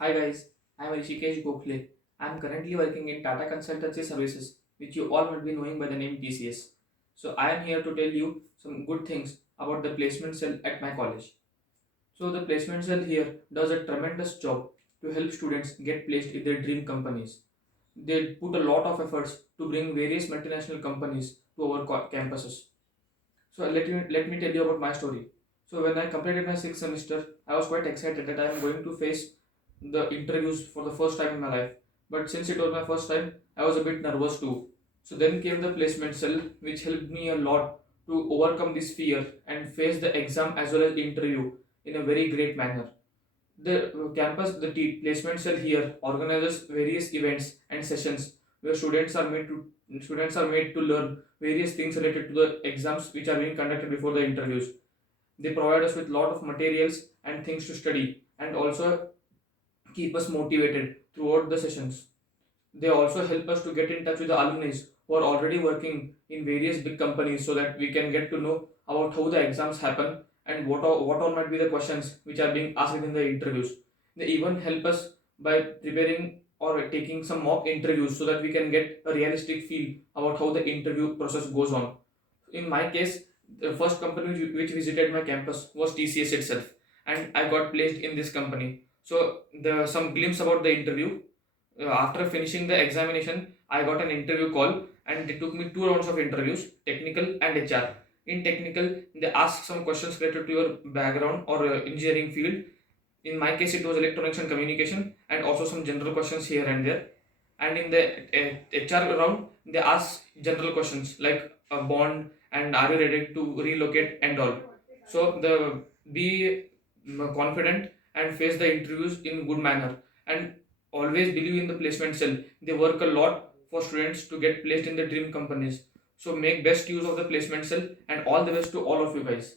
Hi guys, I am Rishikesh Gokhale. I am currently working in Tata Consultancy Services, which you all might be knowing by the name TCS. So I am here to tell you some good things about the placement cell at my college. So the placement cell here does a tremendous job to help students get placed in their dream companies. They put a lot of efforts to bring various multinational companies to our campuses. So let me tell you about my story. So when I completed my sixth semester, I was quite excited that I am going to face the interviews for the first time in my life. But since it was my first time, I was a bit nervous too. So then came the placement cell, which helped me a lot to overcome this fear and face the exam as well as the interview in a very great manner. The placement cell here organizes various events and sessions where students are made to learn various things related to the exams which are being conducted before the interviews. They provide us with lot of materials and things to study and also keep us motivated throughout the sessions. They also help us to get in touch with the alumni who are already working in various big companies so that we can get to know about how the exams happen and what all might be the questions which are being asked in the interviews. They even help us by preparing or taking some mock interviews so that we can get a realistic feel about how the interview process goes on. In my case, the first company which visited my campus was TCS itself, and I got placed in this company. So the some glimpse about the interview. After finishing the examination, I got an interview call, and they took me two rounds of interviews, technical and HR. In technical, they asked some questions related to your background or engineering field. In my case, it was electronics and communication, and also some general questions here and there. And in the HR round, they ask general questions like a bond and are you ready to relocate and all. So the be confident and face the interviews in good manner, and always believe in the placement cell. They work a lot for students to get placed in the dream companies. So make best use of the placement cell, and all the best to all of you guys.